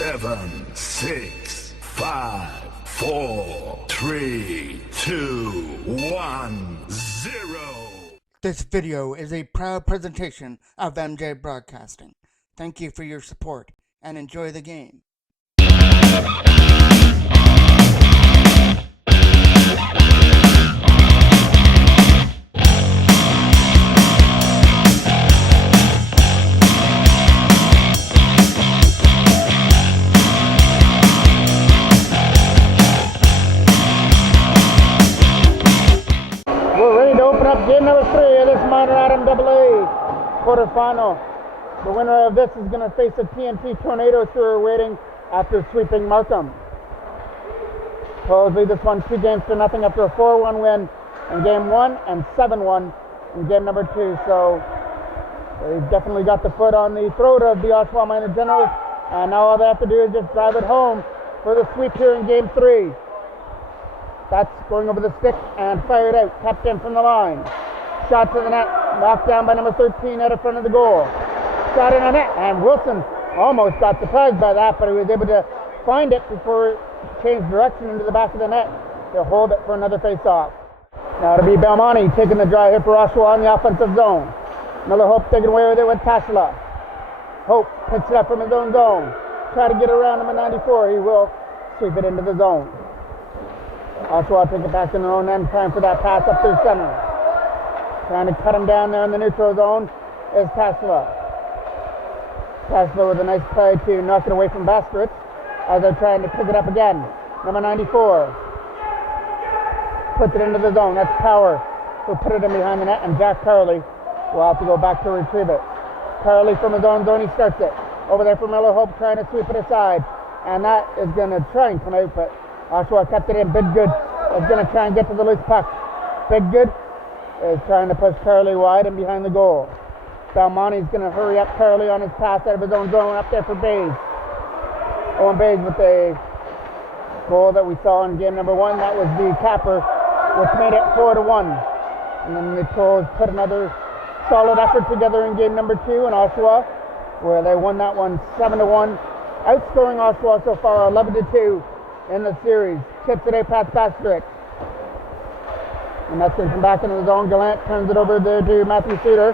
7, 6, 5, 4, 3, 2, 1, 0. This video is a proud presentation of MJ Broadcasting. Thank you for your support and enjoy the game. We're ready to open up game number 3 of this minor Adam AA quarterfinal. The winner of this is going to face the TNT Tornadoes, who are waiting after sweeping Markham. Toros lead this one 2-0 after a 4-1 win in game 1 and 7-1 in game number 2. So they've definitely got the foot on the throat of the Oshawa Minor Generals, and now all they have to do is just drive it home for the sweep here in game 3. That's going over the stick and fired out, kept in from the line. Shot to the net, knocked down by number 13 out in front of the goal. Shot in the net, and Wilson almost got surprised by that, but he was able to find it before it changed direction into the back of the net to hold it for another face-off. Now it'll be Belmonte taking the draw here for Oshawa in the offensive zone. Miller Hope taking away with it with Tasla. Hope picks it up from his own zone. Try to get around number 94. He will sweep it into the zone. Oshawa take it back in their own end, time for that pass up through center. Trying to cut him down there in the neutral zone is Tasla. Tasla with a nice play to knock it away from Bastritz as they're trying to pick it up again. Number 94 puts it into the zone. That's Power who put it in behind the net, and Jack Carley will have to go back to retrieve it. Carley from his own zone, he starts it. Over there for Miller Hope trying to sweep it aside, and that is going to try and come out, but Oshawa kept it in. Bidgood is going to try and get to the loose puck. Bidgood is trying to push Carley wide and behind the goal. Belmonte's going to hurry up Carley on his pass out of his own zone up there for Bays. Owen Bays with the goal that we saw in game number 1. That was the capper, which made it 4-1. And then the Toros put another solid effort together in game number 2 in Oshawa, where they won that one 7-1, outscoring Oshawa so far 11-2. In the series. Chips it out past Bastrick. And that's going to come back into the zone. Gallant turns it over there to Matthew Suter.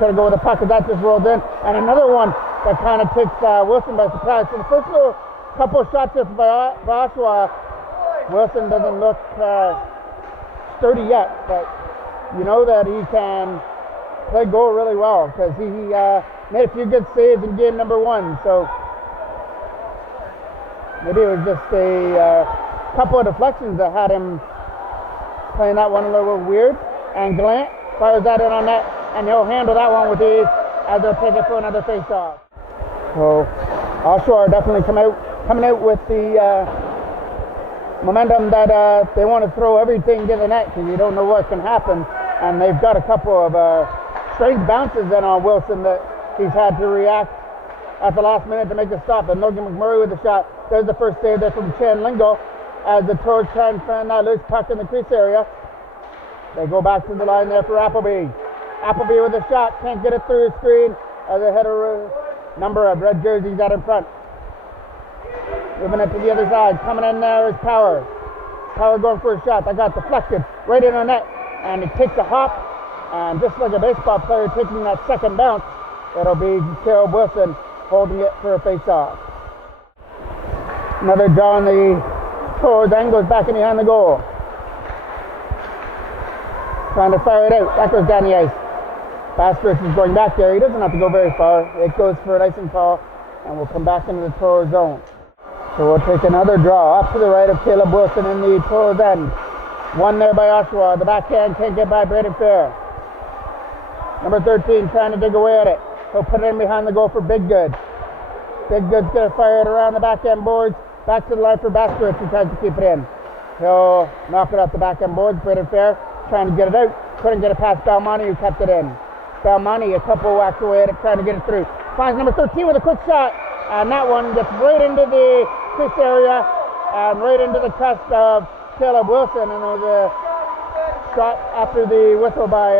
Could go with the puck, as that just rolled in. And another one that kind of takes Wilson by surprise. So the first little couple of shots here by Oshawa, Wilson doesn't look sturdy yet, but you know that he can play goal really well, because he made a few good saves in game number 1. So maybe it was just a couple of deflections that had him playing that one a little weird. And Gallant fires that in on net, and he'll handle that one with ease as they'll take it for another face-off. So Oshawa are definitely coming out with the momentum that they want to throw everything to the net, because you don't know what can happen. And they've got a couple of strange bounces in on Wilson that he's had to react at the last minute to make the stop. And Logan McMurray with the shot. There's the first save there from Chan Lingo as the Toros try and find that loose puck in the crease area. They go back to the line there for Appleby. Appleby with a shot, can't get it through the screen as they hit a number of red jerseys out in front. Moving it to the other side, coming in there is Power. Power going for a shot, that got deflected right in the net, and it takes a hop, and just like a baseball player taking that second bounce, it'll be Caleb Wilson holding it for a face-off. Another draw on the Toros end, goes back in behind the goal. Trying to fire it out. That goes down the ice. Bastritz is going back there. He doesn't have to go very far. It goes for an icing call, and we'll come back into the Toros zone. So we'll take another draw up to the right of Caleb Wilson in the Toros end. One there by Oshawa. The backhand can't get by Braden Fair. Number 13 trying to dig away at it. He'll put it in behind the goal for Bidgood. Bidgood's going to fire it around the backhand boards. Back to the line for Bastritz, who tries to keep it in. He'll knock it off the backhand boards. Braden Fair trying to get it out. Couldn't get it past Belmonte, who kept it in. Belmonte a couple whacks away at it, trying to get it through. Finds number 13 with a quick shot. And that one gets right into the crease area and right into the crest of Caleb Wilson. And there was a shot after the whistle by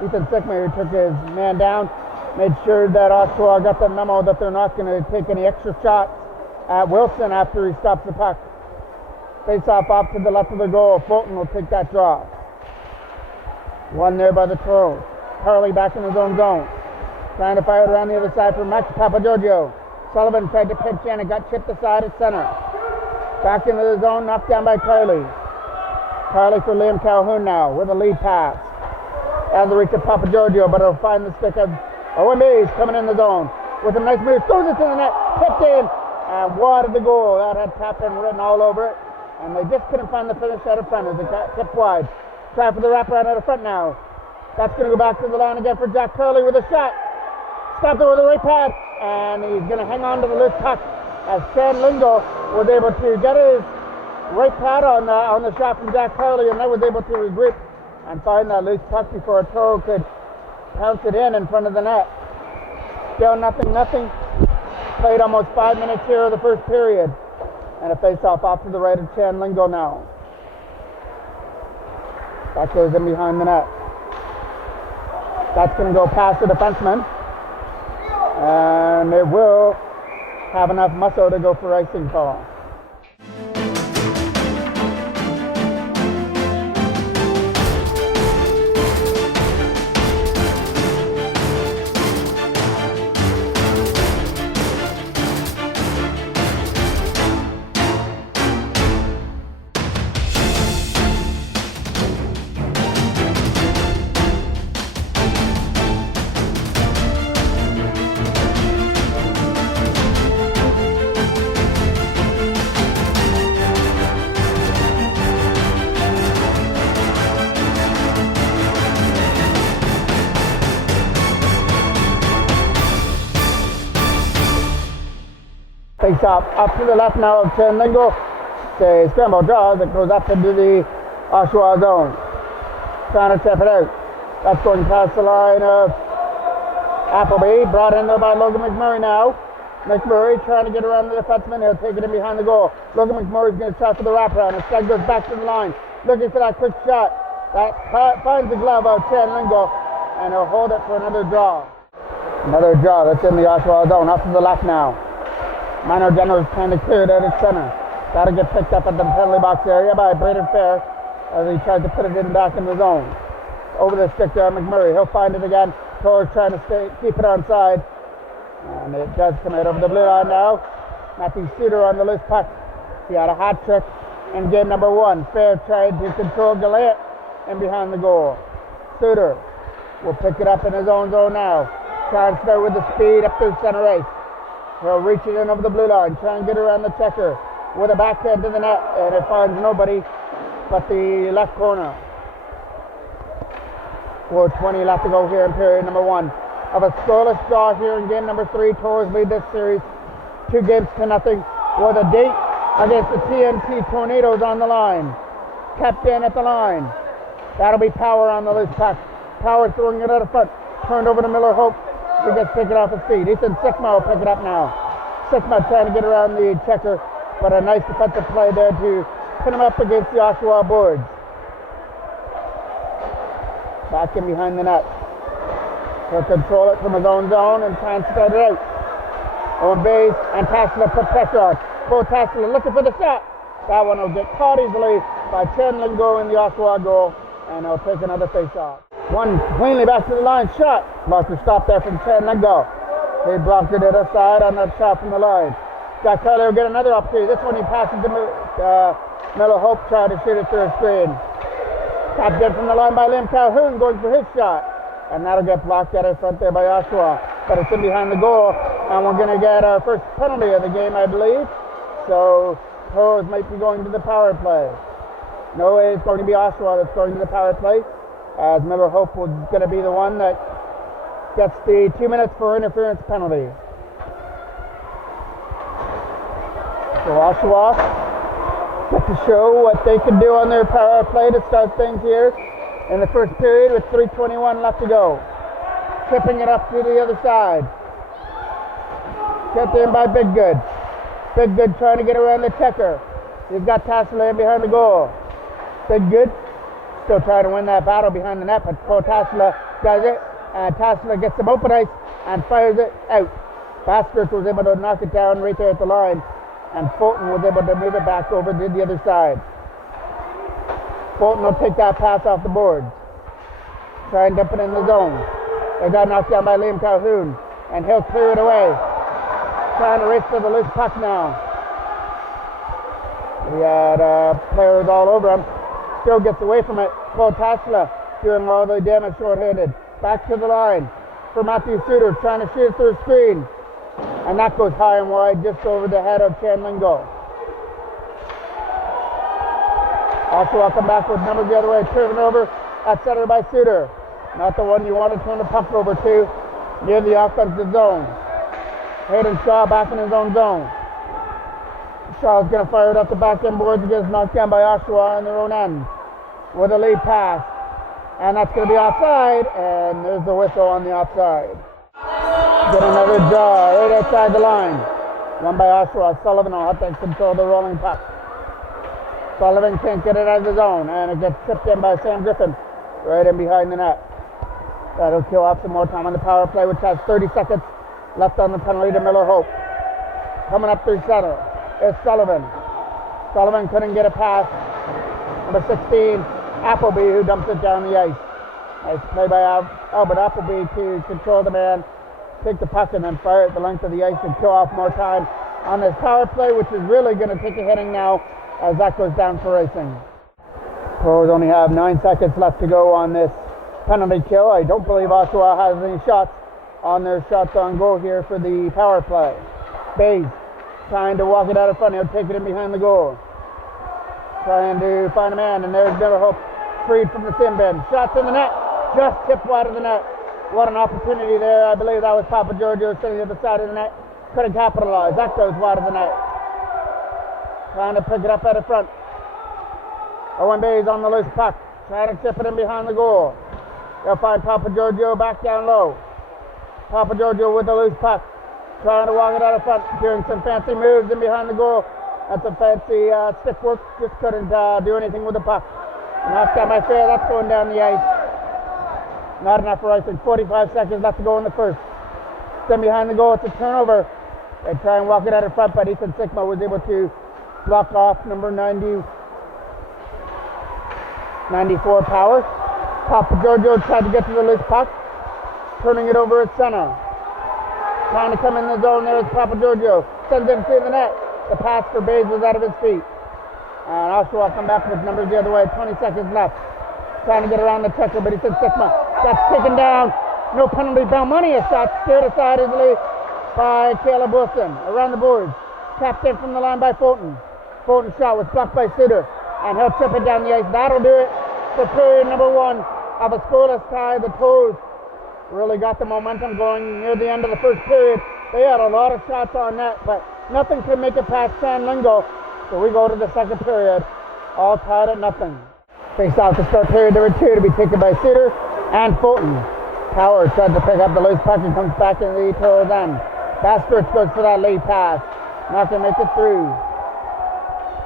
Ethan Sickmer, who took his man down. made sure that Oshawa got the memo that they're not going to take any extra shots at Wilson after he stops the puck. Face off to the left of the goal. Fulton will take that draw. One there by the Toros. Carly back in his own zone. Trying to fire it around the other side for Max Papagiorgio. Sullivan tried to pitch in and got chipped aside at center. Back into the zone, knocked down by Carly. Carly for Liam Calhoun now with a lead pass. Has the reach of Papagiorgio, but it'll find the stick of OMHA. He's coming in the zone with a nice move. Throws it to the net. Tipped in and wide of the goal. That had tap in written all over it. And they just couldn't find the finish out of front as it got tipped wide. Try for the wraparound out of front now. That's going to go back to the line again for Jack Curley with a shot. Stopped it with a right pad. And he's going to hang on to the loose puck as Stan Lingo was able to get his right pad on the shot from Jack Curley, and then was able to regroup and find that loose puck before Toro could pounce it in front of the net. Still nothing. Played almost 5 minutes here of the first period. And a face-off off to the right of Chan Lingo now. That goes in behind the net. That's going to go past the defenseman. And it will have enough muscle to go for icing call. Face up to the left now of Chan Lingo. The scramble draws. It goes up into the Oshawa zone. Trying to tap it out. That's going past the line of Appleby. Brought in there by Logan McMurray now. McMurray trying to get around the defenseman. He'll take it in behind the goal. Logan McMurray's going to try for the wraparound. Instead goes back to the line. Looking for that quick shot. That finds the glove of Chan Lingo. And he'll hold it for another draw. Another draw. That's in the Oshawa zone. Up to the left now. Minor General's trying to clear it out at center. That'll get picked up at the penalty box area by Braden Fair as he tries to put it in back in the zone. Over the stick there, McMurray. He'll find it again. Torres trying to keep it onside. And it does come out over the blue line now. Matthew Suter on the loose puck. He had a hat trick in game number 1. Fair tried to control Gillette in behind the goal. Suter will pick it up in his own zone now. Trying to start with the speed up through center ice. He'll reach it in over the blue line, try and get around the checker with a backhand to the net, and it finds nobody but the left corner. 4:20 left to go here in period number 1. Of a scoreless draw here in game number 3, Toros lead this series 2-0 with a date against the TNT Tornadoes on the line. Kept in at the line. That'll be Power on the loose puck. Power throwing it out of front. Turned over to Miller Hope. He gets taken off his feet. Ethan Sikma will pick it up now. Sikma trying to get around the checker, but a nice defensive play there to pin him up against the Oshawa boards. Back in behind the net. He'll control it from his own zone and try and spread it out. On base, and Tassler put pressure on. Bo Tassler looking for the shot. That one will get caught easily by Chan Lingo in the Oshawa goal, and he'll take another face-off. One cleanly back to the line, shot. Blocker stop there from Chan Lingo. He blocked it aside on that shot from the line. Jack Curley will get another opportunity. This one he passes to Miller Hope, trying to shoot it through a screen. Tapped in from the line by Liam Calhoun, going for his shot. And that'll get blocked out in front there by Oshawa. But it's in behind the goal, and we're going to get our first penalty of the game, I believe. So Toros might be going to the power play. No way it's going to be Oshawa that's going to the power play, as Miller Hope was going to be the one that gets the 2 minutes for interference penalty. So Oshawa get to show what they can do on their power play to start things here in the first period with 3:21 left to go. Tipping it up to the other side. Kept in by Big Good. Big Good trying to get around the checker. He's got Tassler in behind the goal. Big Good still trying to win that battle behind the net, but Tassler does it. And Tassler gets some open ice and fires it out. Bastrich was able to knock it down right there at the line, and Fulton was able to move it back over to the other side. Fulton will take that pass off the board. Try and dump it in the zone. They got knocked down by Liam Calhoun, and he'll clear it away. Trying to race for the loose puck now. He had players all over him. Still gets away from it. Paul Tasla doing all the damage short-handed. Back to the line for Matthew Suter, trying to shoot through a screen. And that goes high and wide, just over the head of Chanlingo. Oshawa come back with numbers the other way. Turning over at center by Suter. Not the one you want to turn the puck over to. Near the offensive zone. Hayden Shaw back in his own zone. Shaw's going to fire it up the back end boards. He gets knocked down by Oshawa in their own end. With a lead pass. And that's going to be offside. And there's the whistle on the offside. Get another draw right outside the line. Won by Oshawa. Sullivan will have to control the rolling puck. Sullivan can't get it out of the zone. And it gets tipped in by Sam Griffin. Right in behind the net. That'll kill off some more time on the power play, which has 30 seconds left on the penalty to Miller Hope. Coming up through center is Sullivan. Sullivan couldn't get a pass. Number 16, Appleby, who dumps it down the ice. Nice play by Albert Appleby to control the man, take the puck, and then fire it the length of the ice and kill off more time on this power play, which is really going to take a hitting now as that goes down for racing. Toros only have 9 seconds left to go on this penalty kill. I don't believe Oshawa has any shots on their shots on goal here for the power play. Bays trying to walk it out of front. He'll take it in behind the goal. Trying to find a man, and there's Miller Hope freed from the thin bin. Shots in the net, just tipped wide of the net. What an opportunity there. I believe that was Papa Giorgio sitting at the side of the net. Couldn't capitalize. That goes wide of the net. Trying to pick it up out of front. Owen Bays on the loose puck. Trying to tip it in behind the goal. They'll find Papa Giorgio back down low. Papa Giorgio with the loose puck. Trying to walk it out of front. Doing some fancy moves in behind the goal. And some fancy stick work. Just couldn't do anything with the puck. Knocked down by Fair. That's going down the ice. Not enough for icing. 45 seconds left to go in the first. Then behind the goal, it's a turnover. They try and walk it out of front, but Ethan Sigma was able to block off number 94 Power. Papa Giorgio tried to get to the loose puck, turning it over at center. Trying to come in the zone there is Papa Giorgio. Sends him to the net. The pass for Bays was out of his feet. And Oshawa come back with numbers the other way. 20 seconds left. Trying to get around the checker, but he said Sigma. That's taken down. No penalty. Balmoney is shot. Steered aside easily by Caleb Wilson. Around the boards. Tapped in from the line by Fulton. Fulton's shot was blocked by Suter. And he'll chip it down the ice. That'll do it for period number 1 of a scoreless tie. The Toros really got the momentum going near the end of the first period. They had a lot of shots on net, but nothing could make it past Chanlingo. So we go to the second period, all tied at nothing. Face off to start period number 2 to be taken by Suter and Fulton. Power tried to pick up the loose puck and comes back in the Toros end. Bastrich goes for that lead pass. Not to make it through.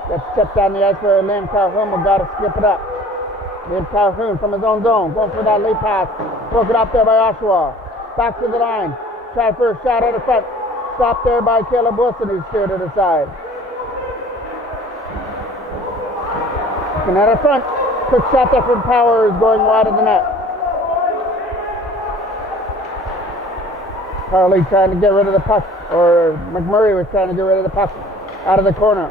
Gets tipped down the ice for Liam Calhoun. We've got to skip it up. Liam Calhoun from his own zone, going for that lead pass. Broken up there by Oshawa. Back to the line. Tried for a shot out of front. Stopped there by Caleb Wilson, who steered to the side. Looking out of front. Quick shot there from Power is going wide of the net. Carly trying to get rid of the puck, or McMurray was trying to get rid of the puck out of the corner.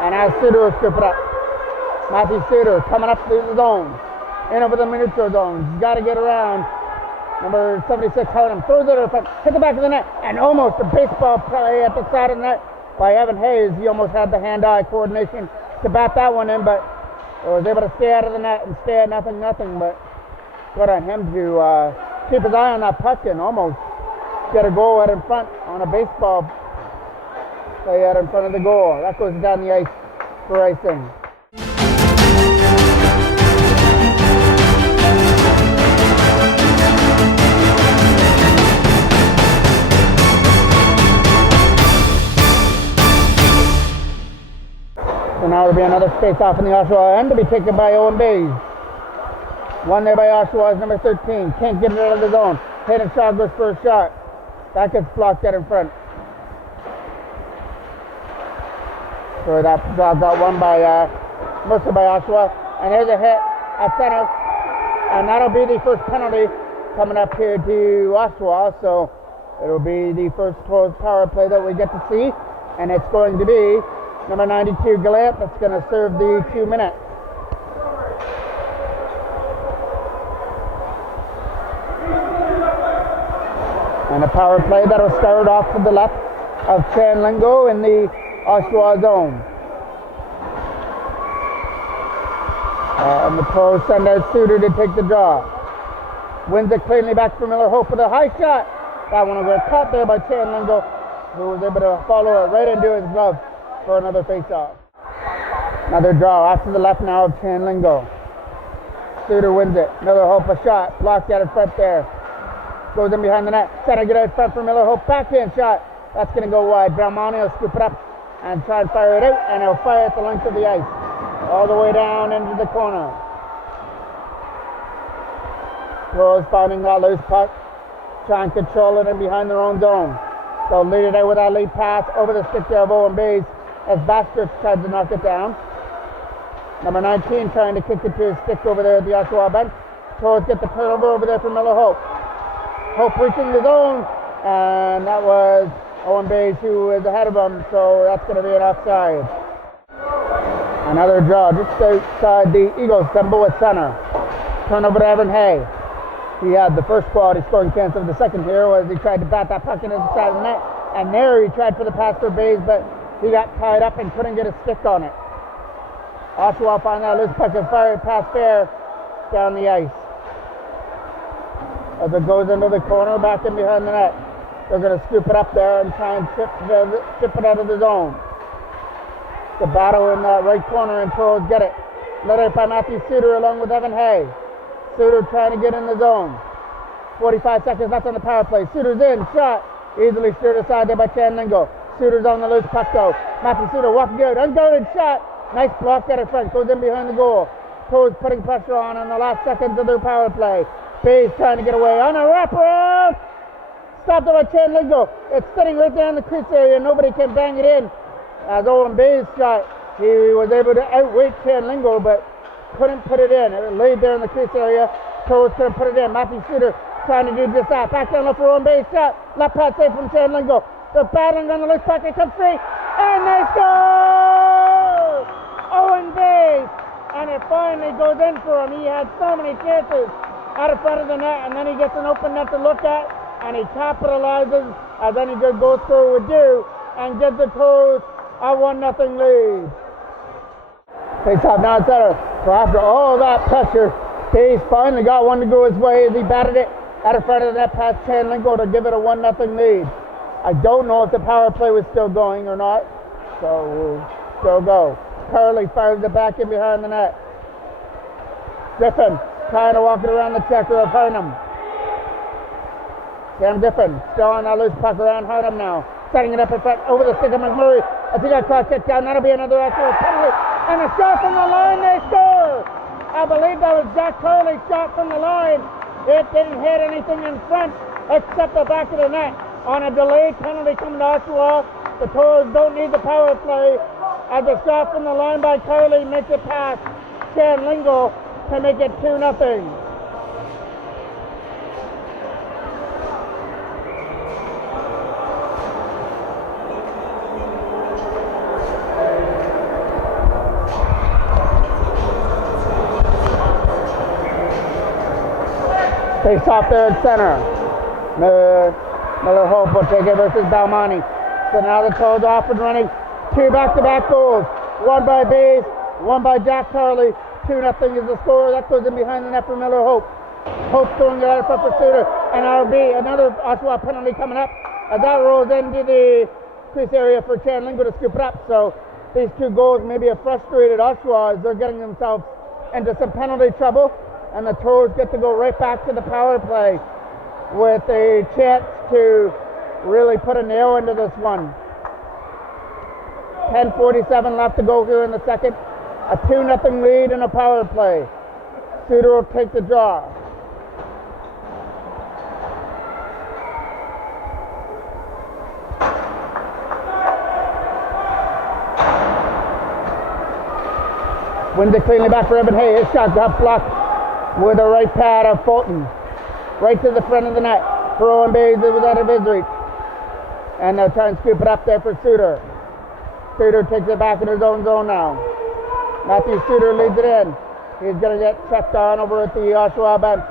And as Suter will strip it up. Matthew Suter coming up through the zone. In over the neutral zone. He's got to get around. Number 76, Howden throws it up, hit the back of the net, and almost a baseball play at the side of the net by Evan Hayes. He almost had the hand-eye coordination to bat that one in, but was able to stay out of the net and stay at nothing. But good on him to keep his eye on that puck and almost get a goal out in front on a baseball play out in front of the goal. That goes down the ice for icing. So now it'll be another face-off in the Oshawa end to be taken by Owen Bays. One there by Oshawa is number 13. Can't get it out of the zone. Hayden Shaw goes for a shot. That gets blocked out in front. So that got won by mostly by Oshawa. And here's a hit at center. And that'll be the first penalty coming up here to Oshawa. So it'll be the first Toros power play that we get to see. And it's going to be number 92, Gallant, that's going to serve the 2 minutes. And a power play that'll start off to the left of Chan Lingo in the Oshawa zone. And the Toros send out Suter to take the draw. Wins it cleanly back for Miller Hope with a high shot. That one will get caught there by Chan Lingo, who was able to follow it right into his glove for another face-off. Another draw off to the left now of Chan Lingo. Suter wins it. Miller Hope a shot. Blocked out in front there. Goes in behind the net. Center get out front for Miller Hope. Backhand shot. That's going to go wide. Belmonte will scoop it up and try and fire it out. And he'll fire at the length of the ice. All the way down into the corner. Toros finding that loose puck. Try and control it in behind their own zone. They'll lead it out with that lead pass over the stick there of Owen Bays as Bastrich tries to knock it down. Number 19 trying to kick it to his stick over there at the Oshawa bench. Toros get the turnover over there for Miller Hope. Hope reaching the zone, and that was Owen Bays who is ahead of him, so that's going to be an offside. Another draw just outside the Eagles, Temple with center. Turnover to Evan Hay. He had the first quality scoring chance of the second here as he tried to bat that puck into the side of the net, and there he tried for the pass for Bays, but he got tied up and couldn't get a stick on it. Oshawa find that loose puck and fire it past fair down the ice. As it goes into the corner, back in behind the net. They're going to scoop it up there and try and chip it out of the zone. The battle in that right corner, and Toros get it. Led out by Matthew Suter along with Evan Hay. Suter trying to get in the zone. 45 seconds left on the power play. Suter's in, shot. Easily steered aside there by Chan Lingo. Suter's on the loose puck though. Matthew Suter walking out, unguarded shot. Nice block out in front, goes in behind the goal. Toros putting pressure on in the last seconds of their power play. Bays trying to get away on a wraparound. Stopped by Chan Lingo. It's sitting right there in the crease area. Nobody can bang it in. As Owen Bays shot, he was able to outweight Chan Lingo, but couldn't put it in. It laid there in the crease area. Toros couldn't put it in. Matthew Suter trying to do just that. Back down for Owen Bays shot. Left pass save from Chan Lingo. They're battling on the loose puck. It comes free. And they score! Owen Bays. And it finally goes in for him. He had so many chances out of front of the net, and then he gets an open net to look at, and he capitalizes as any good goal scorer would do, and gives the Toros a 1-0 lead. Face off now at center. So after all of that pressure, Bays finally got one to go his way as he batted it out of front of the net past Chan Lingo to give it a 1-0 lead. I don't know if the power play was still going or not, so we'll still go. Curley fires it back in behind the net. Griffin trying to walk it around the checker of Harnham. Sam Griffin still on that loose puck around Harnham now. Setting it up in front over the stick of McMurray. I think I cross check down. That'll be another actual penalty. And a shot from the line, they score! I believe that was Jack Curley's shot from the line. It didn't hit anything in front except the back of the net. On a delayed penalty coming to Oshawa, the Toros don't need the power play. As a shot from the line by Curley makes it past Chan Lingo to make it 2-0. Face off there at center. Miller Hope will take it versus Belmonte. So now the Toros off and running. 2 back-to-back goals. One by Bays, one by Jack Carley. 2-0 is the score. That goes in behind the net for Miller Hope. Hope throwing it out for Suter. And that'll be another Oshawa penalty coming up. And that rolls into the crease area for Chan Lingo to scoop it up. So these 2 goals maybe have frustrated Oshawa as they're getting themselves into some penalty trouble. And the Toros get to go right back to the power play with a chance to really put a nail into this one. 10:47 left to go here in the second. A 2-0 lead in a power play. Suter will take the draw. Wins it cleanly back for Evan Hay. His shot got blocked with a right pad of Fulton. Right to the front of the net. For Owen Bays, it was out of his reach. And they'll try and scoop it up there for Suter. Suter takes it back in his own zone now. Matthew Suter leads it in. He's going to get checked on over at the Oshawa bench.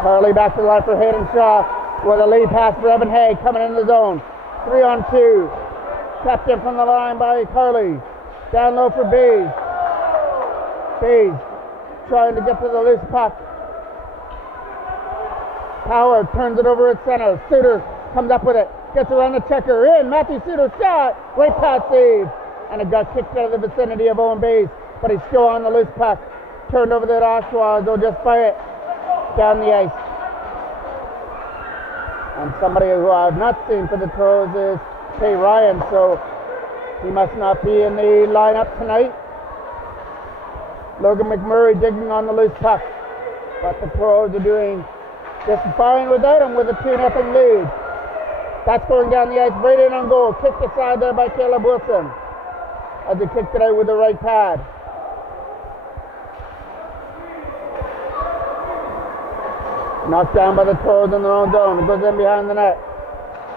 Carly back to the line for Hayden Shaw with a lead pass for Evan Hay coming in the zone. 3-on-2. Tapped in from the line by Carly. Down low for Bays. Bays trying to get to the loose puck. Power turns it over at center. Suter comes up with it. Gets around the checker. In. Matthew Suter shot. Right pass save. And it got kicked out of the vicinity of Owen Bays. But he's still on the loose puck. Turned over to Oshawa. They'll just fire it down the ice. And somebody who I've not seen for the Toros is Kay Ryan. So he must not be in the lineup tonight. Logan McMurray digging on the loose puck. But the Toros are doing just fine without him with a 2-0 lead. That's going down the ice, right in on goal. Kicked aside there by Caleb Wilson as he kicked it out with the right pad. Knocked down by the Toros in their own zone. It goes in behind the net.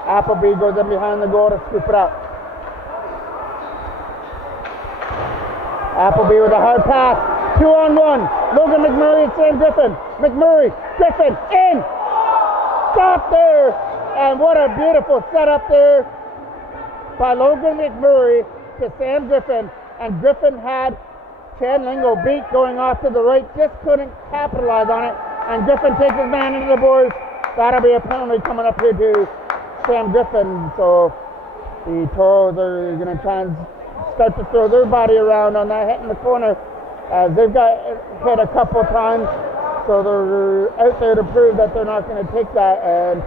Appleby goes in behind the goal to scoop it up. Appleby with a hard pass. 2-on-1. Logan McMurray and Sam Griffin. McMurray, Griffin, in. Stop there. And what a beautiful setup there by Logan McMurray to Sam Griffin. And Griffin had Chad Lingo beat going off to the right. Just couldn't capitalize on it. And Griffin takes his man into the boards. That'll be a penalty coming up here to Sam Griffin. So the Toros are going to try and start to throw their body around on that hit in the corner. They've got hit a couple of times, so they're out there to prove that they're not going to take that. And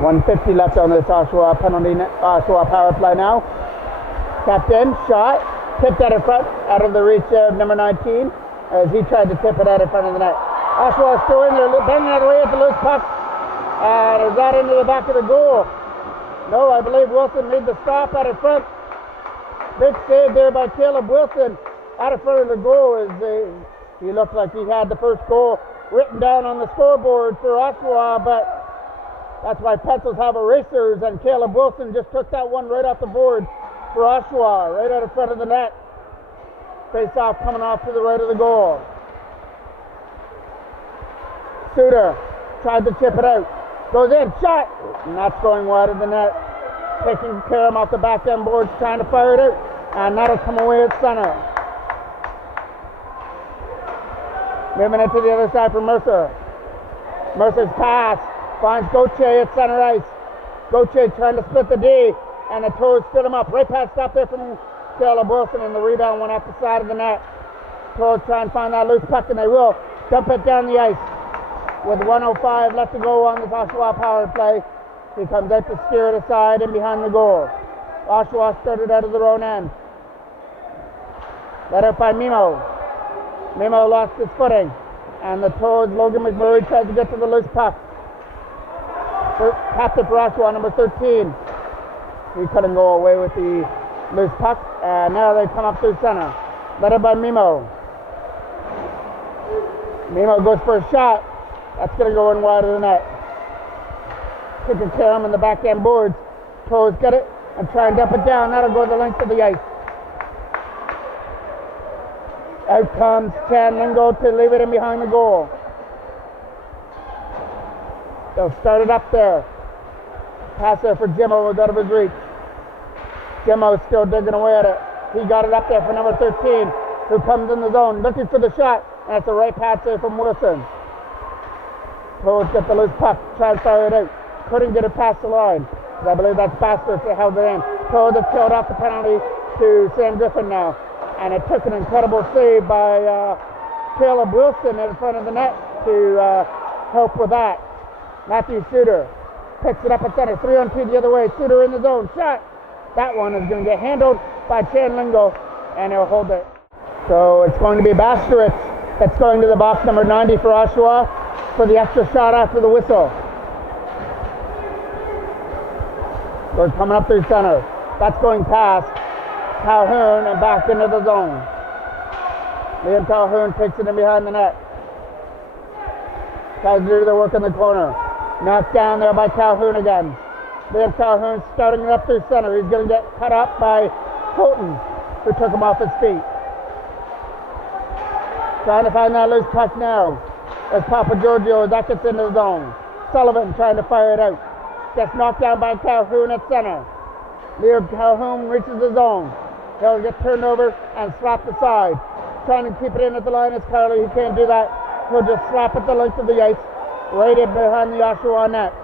.150 left on this Oshawa power play now. Captain, shot, tipped out of front, out of the reach of number 19, as he tried to tip it out in front of the net. Oshawa still in there, banging it away at the loose puck, and is that into the back of the goal? No, I believe Wilson made the stop out in front. Big save there by Caleb Wilson out in front of the goal. He looked like he had the first goal written down on the scoreboard for Oshawa, but that's why pencils have erasers, and Caleb Wilson just took that one right off the board for Oshawa, right out in front of the net. Face off coming off to the right of the goal. Suter tried to chip it out. Goes in, shot, and that's going wide of the net. Taking care of him off the back end boards, trying to fire it out, and that'll come away at center. Moving it to the other side for Mercer. Mercer's pass finds Gauthier at center ice. Gauthier trying to split the D, and the Toros stood him up. Right pass stop there from Caleb Wilson, and the rebound went off the side of the net. Toros try and find that loose puck, and they will dump it down the ice. With 1:05 left to go on this Oshawa power play, he comes out to steer it aside and behind the goal. Oshawa started out of their own end. Led out by Mimo. Mimo lost his footing, and the Toros' Logan McMurray tried to get to the loose puck. Captain for Oshawa, number 13. He couldn't go away with the loose puck, and now they come up through center. Led by Mimo. Mimo goes for a shot. That's going to go in wide of the net. Taking care of him in the backhand boards. Toros get it and try and dump it down. That'll go the length of the ice. Out comes Chan Lingo to leave it in behind the goal. They'll start it up there. Pass there for Jimmo, was out of his reach. Jimmo's still digging away at it. He got it up there for number 13, who comes in the zone, looking for the shot, and it's a right pass there from Wilson. Toros get the loose puck, try to fire it out. Couldn't get it past the line. I believe that's Bastard that held it in. Toros have killed off the penalty to Sam Griffin now. And it took an incredible save by Caleb Wilson in front of the net to help with that. Matthew Suter picks it up at center. 3-on-2 the other way. Suter in the zone. Shot. That one is going to get handled by Chan Lingo, and he'll hold it. So it's going to be Bastard that's going to the box, number 90 for Oshawa, for the extra shot after the whistle. So it's coming up through center. That's going past Calhoun and back into the zone. Liam Calhoun takes it in behind the net. Tries to do the work in the corner. Knocked down there by Calhoun again. Liam Calhoun starting it up through center. He's going to get cut up by Houghton, who took him off his feet. Trying to find that loose puck now. As Papa Giorgio, that gets into the zone. Sullivan trying to fire it out. Gets knocked down by Calhoun at center. Liam Calhoun reaches the zone. He'll get turned over and slapped aside. Trying to keep it in at the line is Carly. He can't do that. He'll just slap at the length of the ice, right in behind the Oshawa net.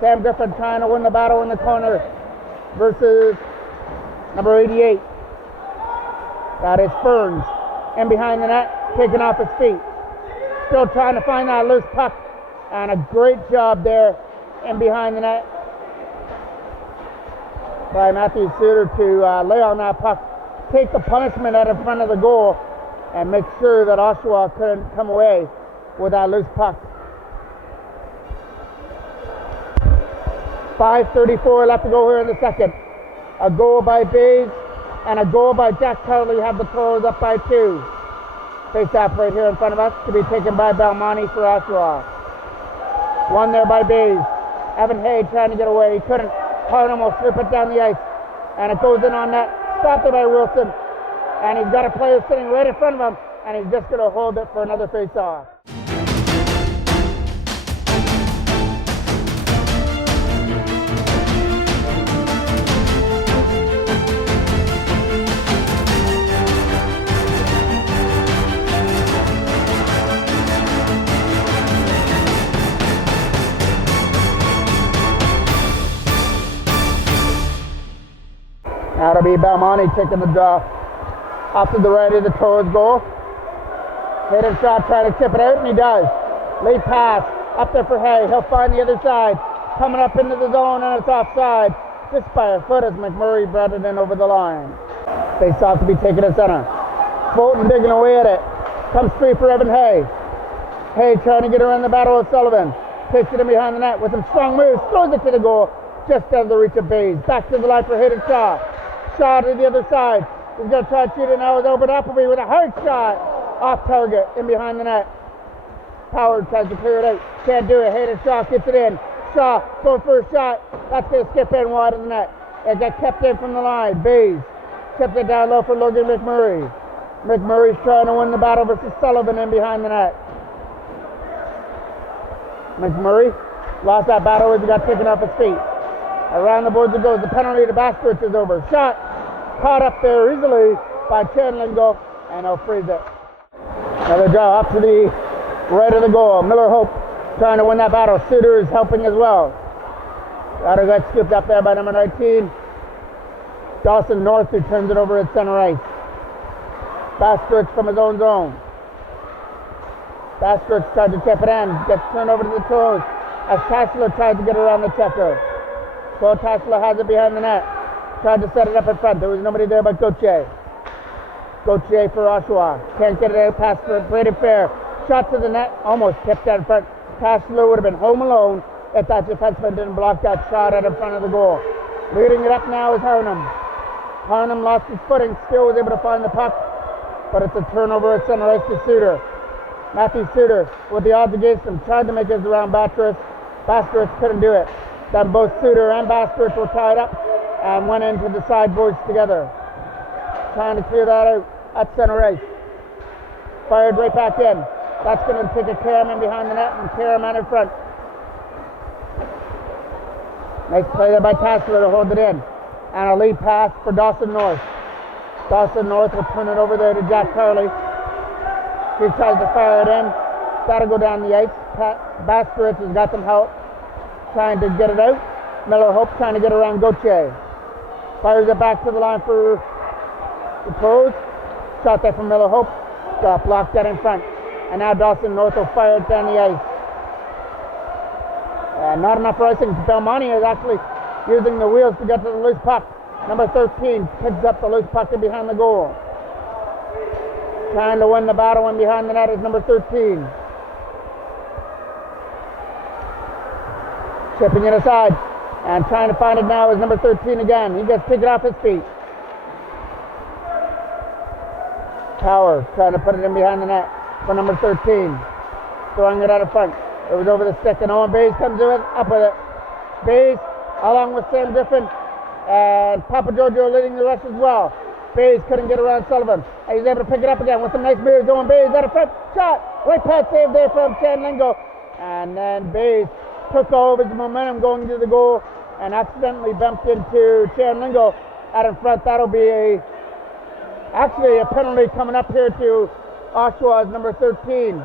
Sam Griffin trying to win the battle in the corner versus number 88. That is Burns in behind the net, taking off his feet. Still trying to find that loose puck, and a great job there in behind the net by Matthew Suter to lay on that puck, take the punishment out in front of the goal, and make sure that Oshawa couldn't come away with that loose puck. 5:34 left to go here in the second. A goal by Bays and a goal by Jack Carley have the Toros up by 2. Face-off right here in front of us to be taken by Belmonte for Oshawa. One there by Bays. Evan Hay trying to get away. He couldn't. Harnum will slip it down the ice. And it goes in on net. Stopped there by Wilson. And he's got a player sitting right in front of him. And he's just going to hold it for another face-off. That'll be Belmonte taking the draw off to the right of the Toros goal. Hit his shot, trying to tip it out, and he does. Late pass, up there for Hay. He'll find the other side. Coming up into the zone, and it's offside. Just by a foot as McMurray brought it in over the line. Face off to be taken at center. Fulton digging away at it. Comes free for Evan Hay. Hay trying to get around the battle with Sullivan. Takes it in behind the net with some strong moves. Throws it to the goal. Just out of the reach of Bays. Back to the line for Hayden Shaw. Shaw to the other side. He's going to try to shoot it now with Albert Appleby with a hard shot. Off target, in behind the net. Howard tries to clear it out. Can't do it. Hayden Shaw gets it in. Shaw going for a shot. That's going to skip in wide of the net. It got kept in from the line. Bays kept it down low for Logan McMurray. McMurray's trying to win the battle versus Sullivan in behind the net. McMurray lost that battle as he got taken off his feet. Around the boards it goes. The penalty to Bastard is over. Shot caught up there easily by Chan Lingo, and he'll freeze it. Another draw up to the right of the goal. Miller Hope trying to win that battle. Suter is helping as well. That'll get scooped up there by number 19. Dawson North, who turns it over at center ice. Bastard from his own zone. Bastard tries to tip it in. Gets turned over to the Toros as Tassler tries to get around the checker. So Tassler has it behind the net. Tried to set it up in front. There was nobody there but Gauthier. Gauthier for Oshawa. Can't get it out past for Brady Fair. Shot to the net. Almost tipped out in front. Tassler would have been home alone if that defenseman didn't block that shot out in front of the goal. Leading it up now is Harnham. Harnham lost his footing, still was able to find the puck, but it's a turnover at center ice to Suter. Matthew Suter, with the odds against him, tried to make his around Basteris. Basteris couldn't do it. Then both Suter and Basteris were tied up and went into the side boards together. Trying to clear that out at center ice. Fired right back in. That's going to take a Karam in behind the net and Karam in front. Nice play there by Tassler to hold it in. And a lead pass for Dawson North. Dawson North will turn it over there to Jack Carley. He tries to fire it in. That'll go down the ice. Basteris has got some help trying to get it out. Miller Hope trying to get around Gauthier. Fires it back to the line for the Toros. Shot there from Miller Hope. Got blocked that in front. And now Dawson North will fire it down the ice. Not enough icing. Belmonte is actually using the wheels to get to the loose puck. Number 13 picks up the loose puck in behind the goal. Trying to win the battle in behind the net is number 13. Chipping it aside and trying to find it now is number 13 again. He gets picked off his feet. Power trying to put it in behind the net for number 13. Throwing it out of front. It was over the stick and Owen Bays comes up with it. Bays along with Sam Griffin and Papa Giorgio leading the rush as well. Bays couldn't get around Sullivan. And he's able to pick it up again with some nice moves. Owen Bays out of front. Shot. Right pad save there from Chan Lingo. And then Bays took all of his momentum going to the goal and accidentally bumped into Chan Lingo out in front. That'll be actually a penalty coming up here to Oshawa's number 13.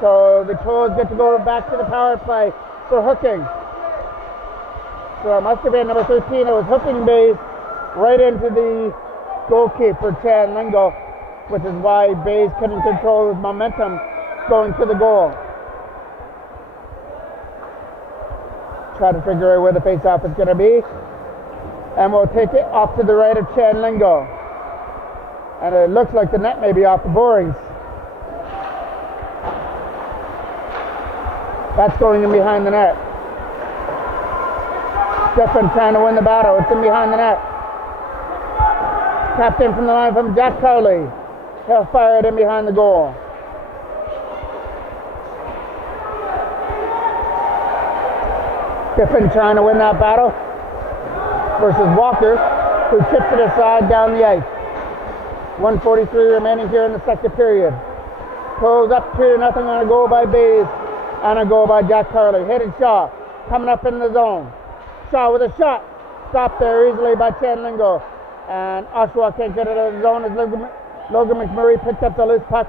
So the Toros get to go back to the power play for hooking. So it must have been number 13. It was hooking Bays right into the goalkeeper, Chan Lingo, which is why Bays couldn't control his momentum going to the goal. Try to figure out where the face-off is going to be. And we'll take it off to the right of Chan Lingo. And it looks like the net may be off the borings. That's going in behind the net. Griffin trying to win the battle. It's in behind the net. Tapped in from the line from Jack Carley. He'll fire it in behind the goal. Griffin trying to win that battle versus Walker, who chips it aside down the ice. 1:43 remaining here in the second period. Pulls up 2-0 on a goal by Bays and a goal by Jack Carley. Headed Shaw coming up in the zone. Shaw with a shot. Stopped there easily by Chan Lingo. And Oshawa can't get it out of the zone as Logan McMurray picked up the loose puck,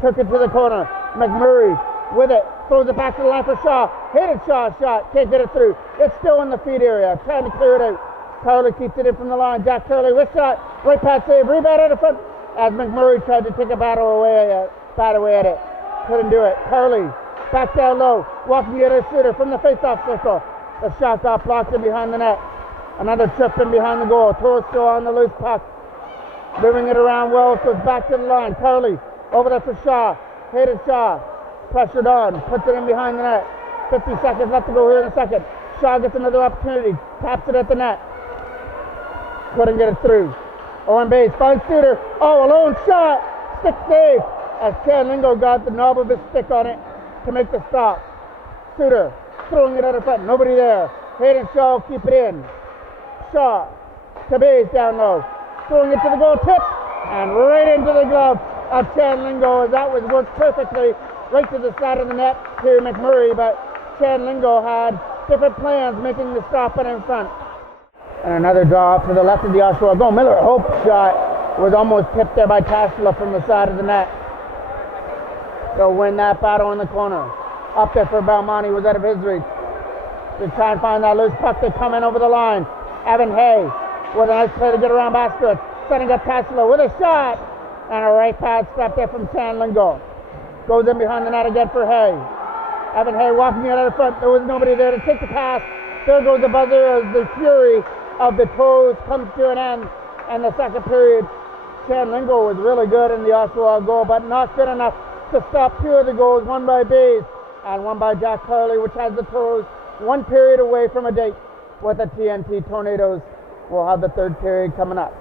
took it to the corner. McMurray with it, throws it back to the line for Shaw. Headed Shaw shot, can't get it through. It's still in the feed area, trying to clear it out. Carley keeps it in from the line. Jack Carley with shot, right pass save, rebound out of front. As McMurray tried to take a bat away at it, couldn't do it. Carley back down low, walking the other shooter from the face-off circle. The shot got blocked in behind the net. Another trip in behind the goal. Toros still on the loose puck. Moving it around well, goes back to the line. Carley over there for Shaw. Hated Shaw. Pressured on. Puts it in behind the net. 50 seconds left to go here in a second. Shaw gets another opportunity. Taps it at the net. Couldn't get it through. Owen Bays finds Suter. Oh, a lone shot. Stick save. As Chan Lingo got the knob of his stick on it to make the stop. Suter throwing it out of front. Nobody there. Hayden Shaw will keep it in. Shaw to Bays down low. Throwing it to the goal tip. And right into the glove of Chan Lingo, as that was worked perfectly right to the side of the net to McMurray. But Chan Lingo had different plans making the stop in front. And another draw to the left of the Oshawa goal. Miller Hope shot was almost tipped there by Tassler from the side of the net. They'll win that battle in the corner. Up there for Belmonte was out of his reach. They try and find that loose puck. They come in over the line. Evan Hay with a nice play to get around Basteris. Setting up Tassler with a shot. And a right pass step there from Chan Lingo. Goes in behind the net again for Hay. Evan Hay walking out of the front. There was nobody there to take the pass. There goes the buzzer as the fury of the Toros comes to an end. And the second period, Chan Lingo was really good in the Oshawa goal, but not good enough to stop two of the goals, one by Bays and won by Jack Carley, which has the Toros 1 period away from a date with the TNT Tornadoes. We'll have the third period coming up.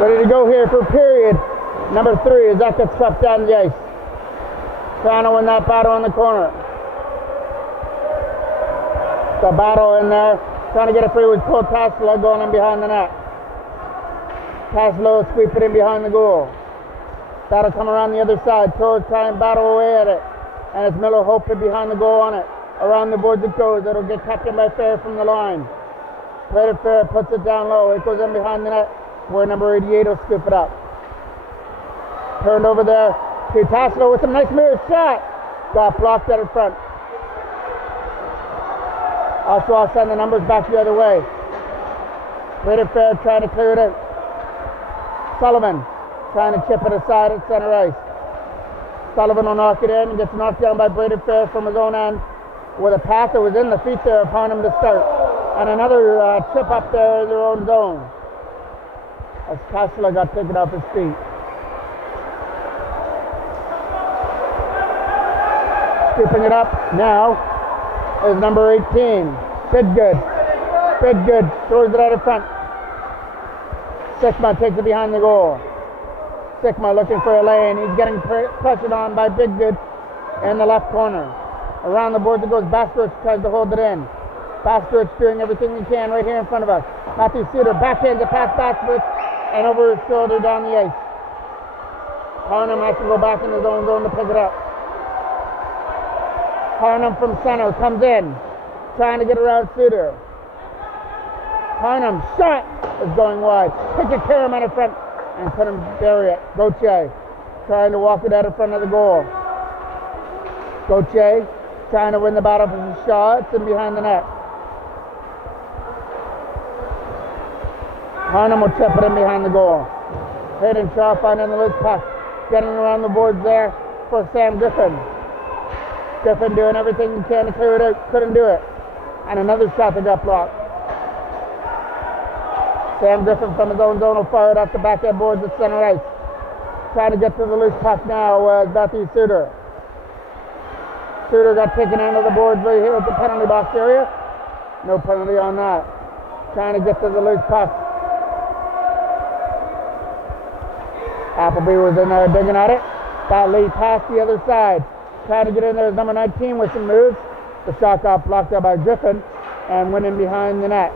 Ready to go here for period number 3 as that gets swept down the ice. Trying to win that battle in the corner. The battle in there. Trying to get it free with Cole Taslow going in behind the net. Taslow sweep it in behind the goal. That'll come around the other side. Toros try and battle away at it. And it's Miller Hope behind the goal on it. Around the boards it goes. It'll get captured by Fair from the line. Played it Fair, puts it down low. It goes in behind the net, where number 88 will scoop it up. Turned over there to Taslow with a nice mirror shot. Got blocked out in front. Oshawa send the numbers back the other way. Played it Fair, trying to clear it out. Sullivan trying to chip it aside at center ice. Sullivan will knock it in and gets knocked down by Braden Fair from his own end with a pass that was in the feet there upon him to start. And another chip up there in their own zone as Taslow got taken off his feet. Scooping it up now is number 18, Bidgood. Bidgood throws it out in front. Sikma takes it behind the goal. Sikma looking for a lane. He's getting pressured on by Bidgood in the left corner. Around the boards it goes. Bastrich tries to hold it in. Bastrich doing everything he can right here in front of us. Matthew Suter backhands it past Bastrich and over his shoulder down the ice. Harnham has to go back in his own zone to pick it up. Harnham from center comes in, trying to get around Suter. Harnham shot is going wide. Pick a Karam out in front and couldn't bury it. Gauthier trying to walk it out in front of the goal. Gauthier trying to win the battle for the shot. It's in behind the net. Harnham will chip it in behind the goal. Hayden Shaw finding the loose puck. Getting around the boards there for Sam Griffin. Griffin doing everything he can to clear it out. Couldn't do it. And another shot that got blocked. Sam Griffin from his own zone will fire it off the backhand boards at center ice. Trying to get to the loose puck now was Matthew Suter. Suter got taken into the boards right here at the penalty box area. No penalty on that. Trying to get to the loose puck. Appleby was in there digging at it. That lead past the other side. Trying to get in there is number 19 with some moves. The shot got blocked out by Griffin and went in behind the net.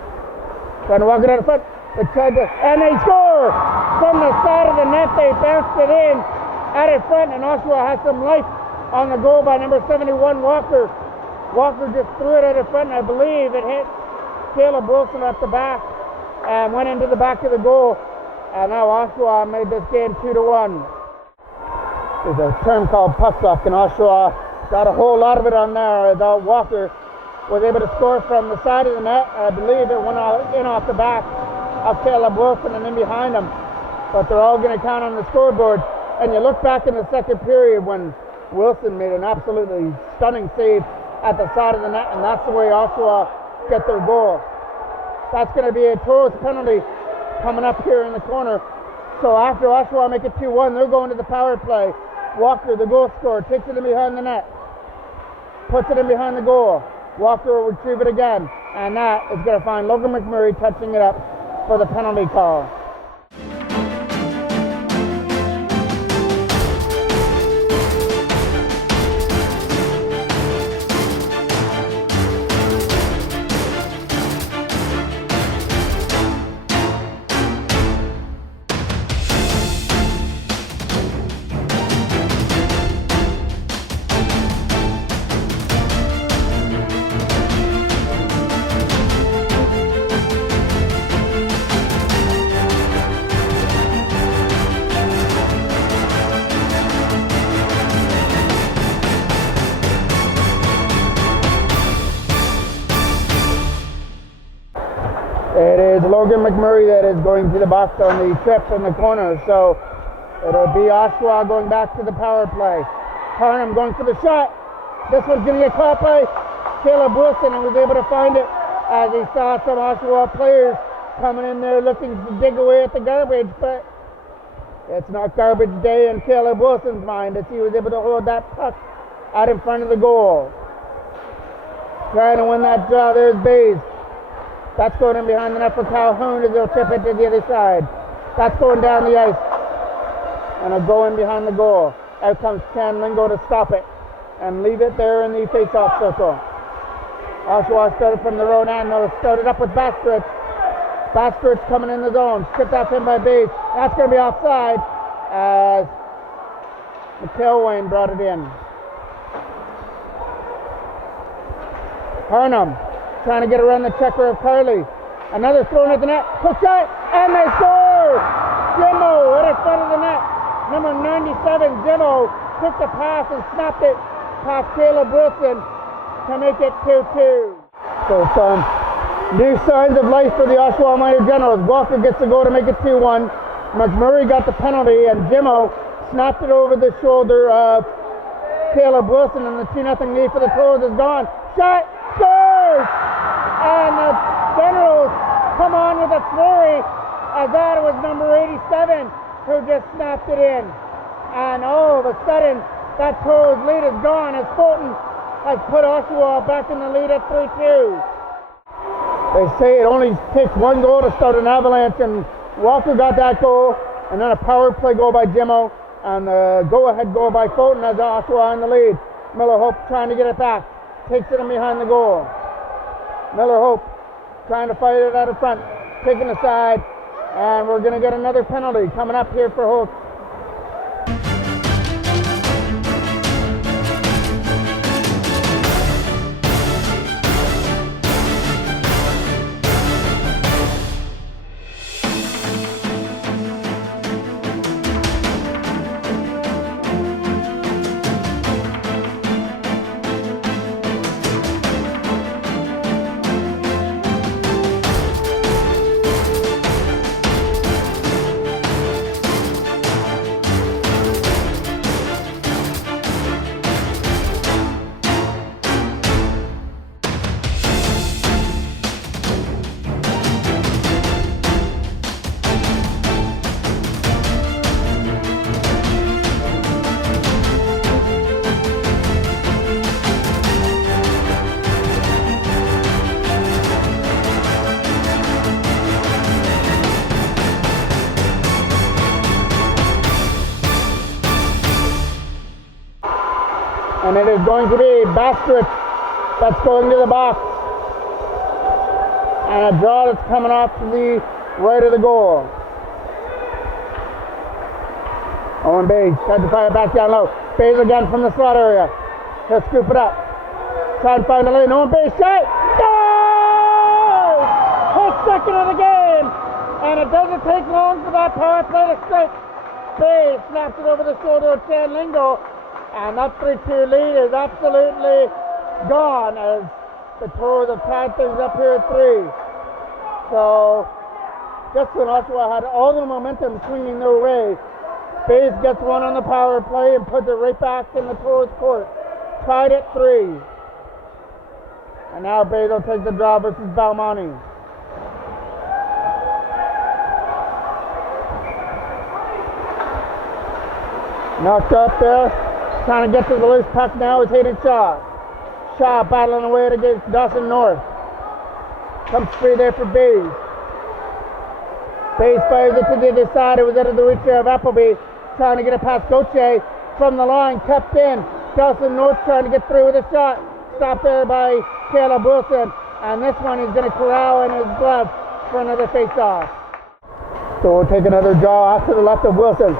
Trying to walk it out in front. They tried to, and they score! From the side of the net, they bounced it in out in front, and Oshawa has some life on the goal by number 71, Walker. Walker just threw it out in front, and I believe it hit Caleb Wilson at the back and went into the back of the goal. And now Oshawa made this game 2-1. There's a term called puck luck, and Oshawa got a whole lot of it on there. Walker was able to score from the side of the net. I believe it went in off the back of Caleb Wilson and in behind him. But they're all going to count on the scoreboard. And you look back in the second period when Wilson made an absolutely stunning save at the side of the net, and that's the way Oshawa get their goal. That's going to be a Toros penalty coming up here in the corner. So after Oshawa make it 2-1, they're going to the power play. Walker, the goal scorer, takes it in behind the net, puts it in behind the goal. Walker will retrieve it again, and that is going to find Logan McMurray touching it up for the penalty call. It is Logan McMurray that is going to the box on the trip in the corner. So it'll be Oshawa going back to the power play. Parnham going for the shot. This one's going to get caught by Caleb Wilson and was able to find it as he saw some Oshawa players coming in there looking to dig away at the garbage, but it's not garbage day in Caleb Wilson's mind as he was able to hold that puck out in front of the goal. Trying to win that draw. There's Bays. That's going in behind the net for Calhoun as they'll tip it to the other side. That's going down the ice. And it'll go in behind the goal. Out comes Chan Lingo to stop it and leave it there in the face-off circle. Oshawa started from the road end. They'll start it up with Bastridge. Bastridge coming in the zone. Stripped out in by Bates. That's going to be offside as McElwain brought it in. Parnham trying to get around the checker of Carly. Another thrown at the net. Push shot, and they score! Jimmo right in front of the net. Number 97, Jimmo, took the pass and snapped it past Caleb Wilson to make it 2-2. So some new signs of life for the Oshawa Minor Generals. Walker gets the goal to make it 2-1. McMurray got the penalty, and Jimmo snapped it over the shoulder of Caleb Wilson, and the 2-0 lead for the Toros is gone. Shot! Scores! And the Generals come on with a flurry as that was number 87 who just snapped it in. And all of a sudden, that Toros lead is gone as Fulton has put Oshawa back in the lead at 3-2. They say it only takes one goal to start an avalanche, and Walker got that goal, and then a power play goal by Jimmo, and the go-ahead goal by Fulton as Oshawa in the lead. Miller Hope trying to get it back. Takes it in behind the goal. Miller Hope trying to fight it out of front. Taking the side. And we're going to get another penalty coming up here for Hope. And it is going to be Bastridge that's going to the box. And a draw that's coming off to the right of the goal. Owen Bays tried to fire it back down low. Bays again from the slot area. He'll scoop it up. Try and find the lane. Owen Bays shot. Goal! His second of the game. And it doesn't take long for that power play to strike. Bays snaps it over the shoulder of Chan Lingo. And that 3-2 lead is absolutely gone as the Toros have tied things up here at 3. So, just when Oshawa had all the momentum swinging their way, Bays gets one on the power play and puts it right back in the Toros court. Tied at 3. And now Bays will take the draw versus Balmonte. Knocked up there. Trying to get to the loose puck now is Hayden Shaw. Shaw battling away against Dawson North. Comes free there for Bays. Bays fires it to the other side. It was out of the reach there of Appleby. Trying to get it past Gauthier from the line. Kept in. Dawson North trying to get through with a shot. Stopped there by Caleb Wilson. And this one he's going to corral in his glove for another face-off. So we'll take another draw off to the left of Wilson,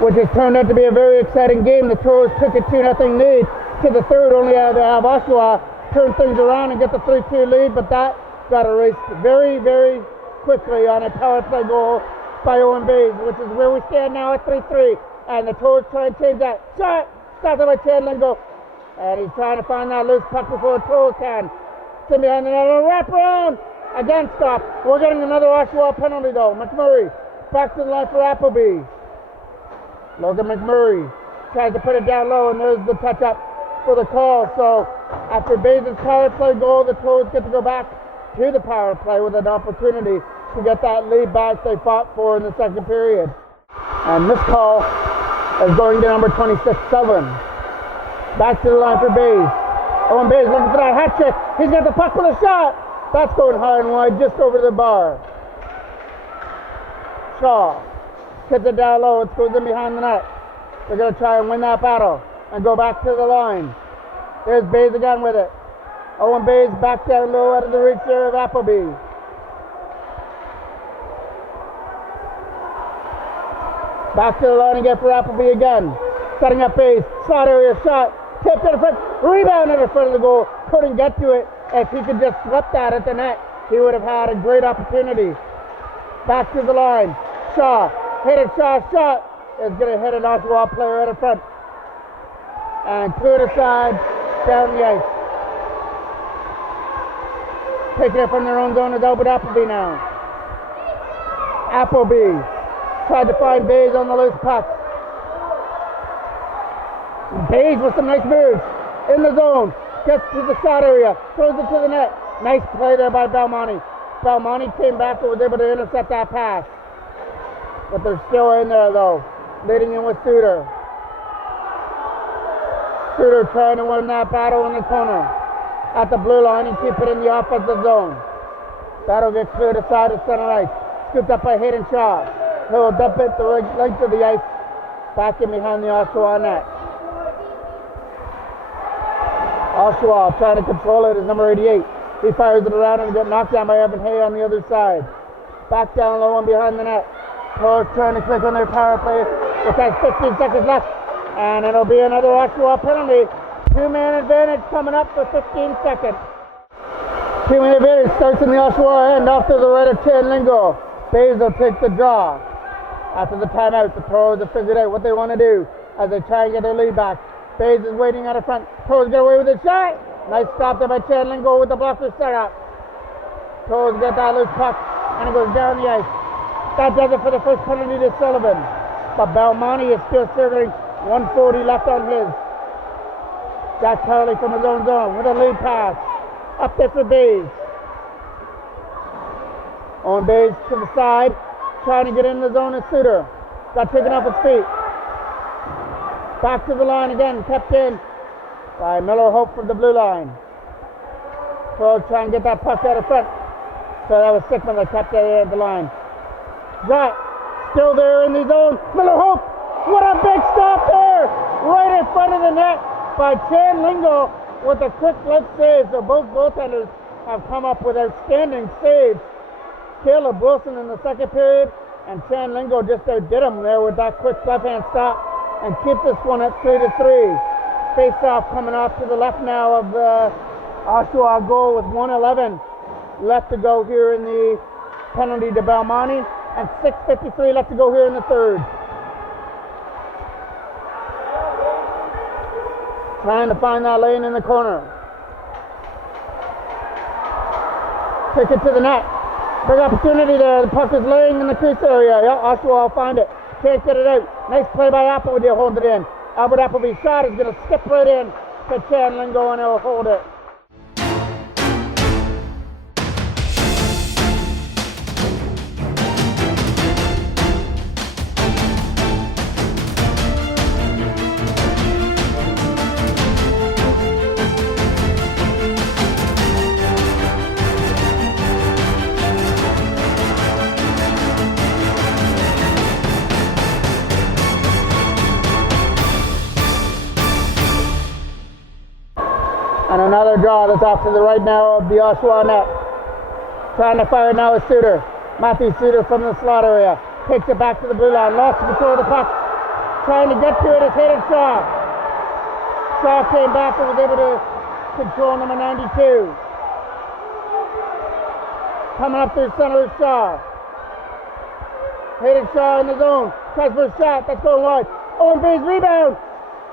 which has turned out to be a very exciting game. The Toros took a 2-0 lead to the third, only had to have Oshawa turn things around and get the 3-2 lead, but that got erased very, very quickly on a power play goal by Owen Bays, which is where we stand now at 3-3. And the Toros try and change that. Shot! Stopped by Chan Lingo. And he's trying to find that loose puck before Toros can. It's in behind the net, a wrap around, Again stopped. We're getting another Oshawa penalty though. McMurray back to the line for Appleby. Logan McMurray tries to put it down low, and there's the touch up for the call. So after Bays' power play goal, the Toros get to go back to the power play with an opportunity to get that lead back they fought for in the second period. And this call is going to number 26-7. Back to the line for Bays. Owen Bays looking for that hat trick. He's got the puck with a shot. That's going high and wide, just over the bar. Shaw hits it down low. It goes in behind the net. They're going to try and win that battle and go back to the line. There's Bays again with it. Owen Bays back down low out of the reach there of Appleby. Back to the line again for Appleby again. Setting up Bays. Slot area shot. Tipped to the front. Rebound at the front of the goal. Couldn't get to it. If he could just slip that at the net, he would have had a great opportunity. Back to the line. Shaw. Hit it. Shaw. Shot. Is going to hit an Oshawa player at the front. And clear it aside. Down the ice. Taking it from their own zone is Albert Appleby now. Appleby tried to find Bays on the loose puck. Bays with some nice moves in the zone. Gets to the shot area. Throws it to the net. Nice play there by Belmonte. Belmonte came back and was able to intercept that pass. But they're still in there though. Leading in with Suter. Suter trying to win that battle in the corner. At the blue line and keep it in the offensive zone. That'll get cleared aside to center ice. Scooped up by Hayden Shaw. He'll dump it the length of the ice. Back in behind the Oshawa net. Oshawa trying to control it is number 88. He fires it around and gets knocked down by Evan Hay on the other side. Back down low and behind the net. Toros trying to click on their power play. Which has 15 seconds left. And it'll be another Oshawa penalty. Two-man advantage coming up for 15 seconds. Two-man advantage starts in the Oshawa end off to the right of Chan Lingo. Bays will take the draw. After the timeout, the Toros have figured out what they want to do as they try and get their lead back. Bays is waiting out of front. Toros get away with a shot. Nice stop there by Chan Lingo with the blocker set up. Toros get that loose puck and it goes down the ice. That does it for the first penalty to Sullivan. But Belmonte is still serving. 140 left on his. Jack Carley from his own zone with a lead pass. Up there for Bays. On Bays to the side. Trying to get in the zone is Suter. Got taken off his feet. Back to the line again. Kept in by Miller Hope from the blue line. So trying to get that puck out of front. So that was Sickman that kept it at the line. Drop. Still there in the zone. Miller Hope. What a big stop there. Right in front of the net by Chan Lingo with a quick leg save. So both goaltenders have come up with outstanding saves. Caleb Wilson in the second period, and Chan Lingo just outdid him there with that quick left-hand stop and keep this one at 3-3. Face-off coming off to the left now of the Oshawa goal with 1:11 left to go here in the penalty to Belmonte, and 6:53 left to go here in the third. Trying to find that lane in the corner. Take it to the net. Big opportunity there. The puck is laying in the crease area. Yeah, Oshawa will find it. Can't get it out. Nice play by Appleby to hold it in. Albert Appleby's shot is going to skip right in to Chan Lingo and he'll hold it. And another draw that's off to the right now of the Oshawa net. Trying to fire now is Suter. Matthew Suter from the slot area. Takes it back to the blue line. Lost control of the puck. Trying to get to it is Hayden Shaw. Shaw came back and was able to control number 92. Coming up through center is Shaw. Hayden Shaw in the zone. Tries for a shot. That's going wide. Owen Bay's rebound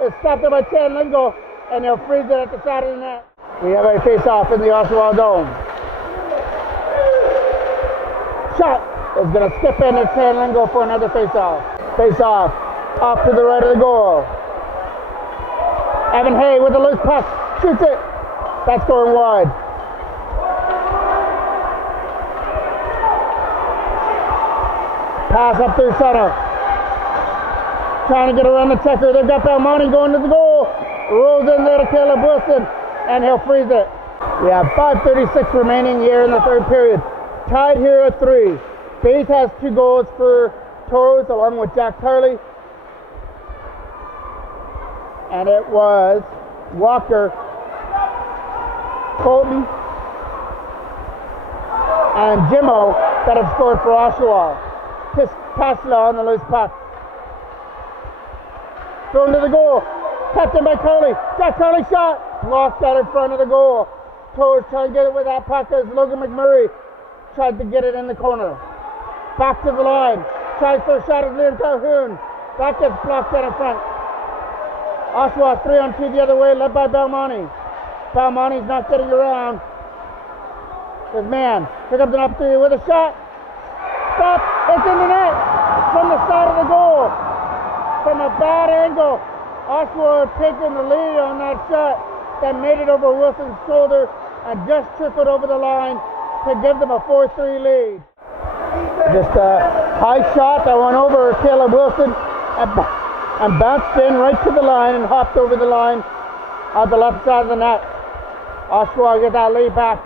is stopped there by Chan Lingo. And they'll freeze it at the side of the net. We have a face-off in the Oshawa Dome. is going to skip in to Chandler and go for another face-off. Face-off. Off to the right of the goal. Evan Hay with a loose puck. Shoots it. That's going wide. Pass up through center. Trying to get around the checker. They've got Belmonte going to the goal. Rolls in there to Caleb Wilson, and he'll freeze it. We have 5:36 remaining here in the third period. Tied here at 3. Bays has 2 goals for Toros along with Jack Tarley. And it was Walker, Colton, and Jimmo that have scored for Oshawa. Pasla on the loose puck. Thrown to the goal. Tapped in by Tarley. Jack Tarley shot. Blocked out in front of the goal. Toros trying to get it with that puck as Logan McMurray tried to get it in the corner. Back to the line. Tries for a shot of Liam Calhoun. That gets blocked out in front. Oshawa 3-on-2 the other way, led by Belmonte. Belmonte's not getting around his man. Pick up an opportunity with a shot. Stop. It's in the net. From the side of the goal. From a bad angle. Oshawa had taken the lead on that shot. That made it over Wilson's shoulder and just trickled over the line to give them a 4-3 lead. Just a high shot that went over Caleb Wilson and bounced in right to the line and hopped over the line on the left side of the net. Oshawa get that lead back.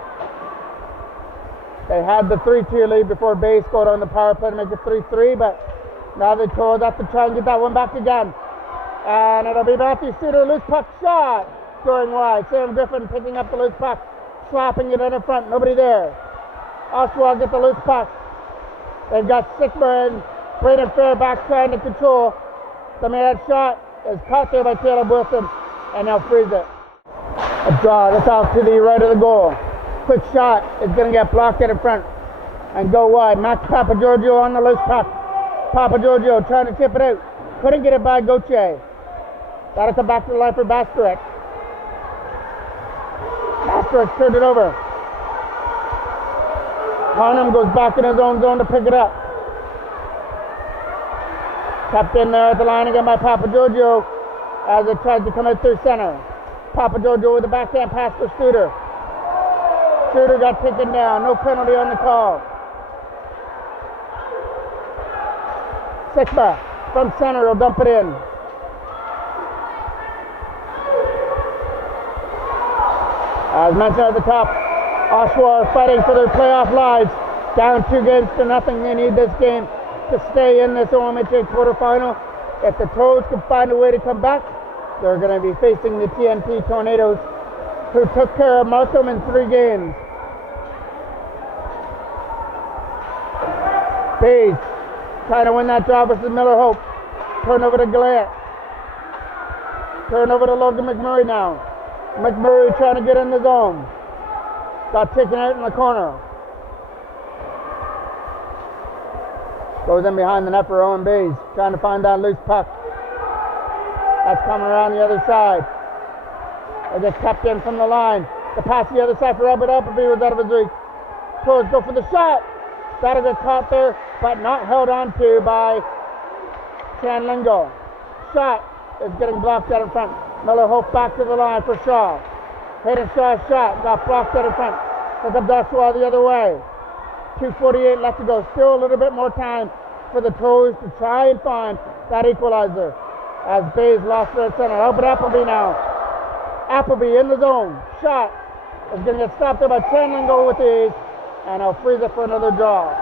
They had the 3-2 lead before Bay scored on the power play to make it 3-3, but now they told us to try and get that one back again. And it'll be Matthew Suter, loose puck shot, going wide. Sam Griffin picking up the loose puck, slapping it in front, nobody there. Oshawa get the loose puck. They've got Sickmer and Braden Fairback trying to control. The made shot is caught there by Caleb Wilson, and they'll freeze it. A draw, that's off to the right of the goal. Quick shot is going to get blocked in front and go wide. Max Papagiorgio on the loose puck. Papagiorgio trying to tip it out. Couldn't get it by Gauthier. That'll come back to the line for Basterek. Basterek turned it over. Harnham goes back in his own zone to pick it up. Tapped in there at the line again by Papagiorgio as it tries to come out through center. Papagiorgio with a backhand pass for Studer. Studer got taken down. No penalty on the call. Sickmer from center will dump it in. As mentioned at the top, Oshawa are fighting for their playoff lives. Down 2-0. They need this game to stay in this OMHA quarterfinal. If the Toros can find a way to come back, they're going to be facing the TNT Tornadoes, who took care of Markham in 3 games. Bays trying to win that draw versus Miller Hope. Turn over to Gallant. Turn over to Logan McMurray now. McMurray trying to get in the zone. Got taken out in the corner. Goes in behind the net for Owen Bays. Trying to find that loose puck. That's coming around the other side. They get kept in from the line. The pass the other side for Robert Appleby was out of his reach. Toros go for the shot. That'll get caught there, but not held on to by Chanlingo. Shot is getting blocked out in front. Miller Hope back to the line for Shaw. Hayden Shaw's shot got blocked out in front. Pick up Oshawa the other way. 2:48 left to go. Still a little bit more time for the Toros to try and find that equalizer. As Bays lost it at center. Albert Appleby now. Appleby in the zone. Shot is going to get stopped there by Chanlingo with ease, and he'll freeze it for another draw.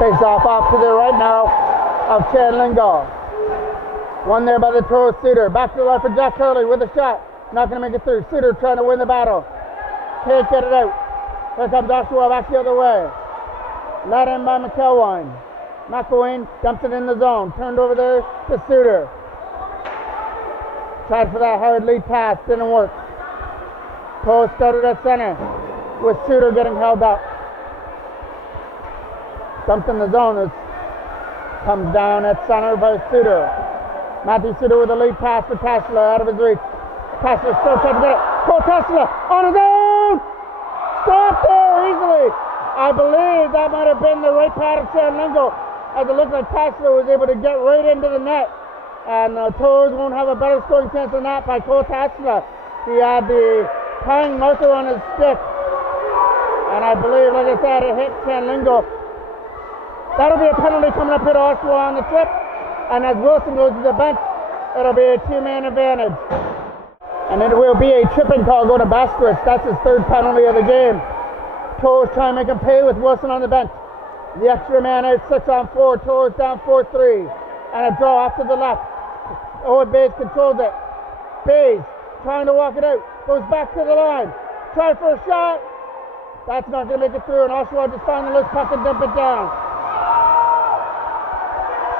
Face off to the right now of Chan Lingo. One there by the Toros Suter. Back to the left for Jack Curley with a shot. Not going to make it through. Suter trying to win the battle. Can't get it out. Here comes Oshawa back the other way. Led in by McElwain. McElwain dumps it in the zone. Turned over there to Suter. Tried for that hard lead pass. Didn't work. Toros started at center with Suter getting held up. Dumped in the zone. Comes down at center by Suter. Matthew Suter with a lead pass for Tesla out of his reach. Tesla still trying to get it. Cole Tesla on his own! Stopped there easily. I believe that might have been the right pad of Chan Lingo, as it looked like Tesla was able to get right into the net. And the Toros won't have a better scoring chance than that by Cole Tesla. He had the tying marker on his stick. And I believe, like I said, it hit Chan Lingo. That'll be a penalty coming up here to Oshawa on the trip. And as Wilson goes to the bench, it'll be a two-man advantage. And it will be a tripping call going to Bastrich. That's his third penalty of the game. Toros trying to make him pay with Wilson on the bench. The extra man out 6-on-4. Toros down 4-3. And a draw off to the left. Owen Bays controls it. Bays trying to walk it out. Goes back to the line. Try for a shot. That's not going to make it through. And Oshawa just find the loose puck and dump it down.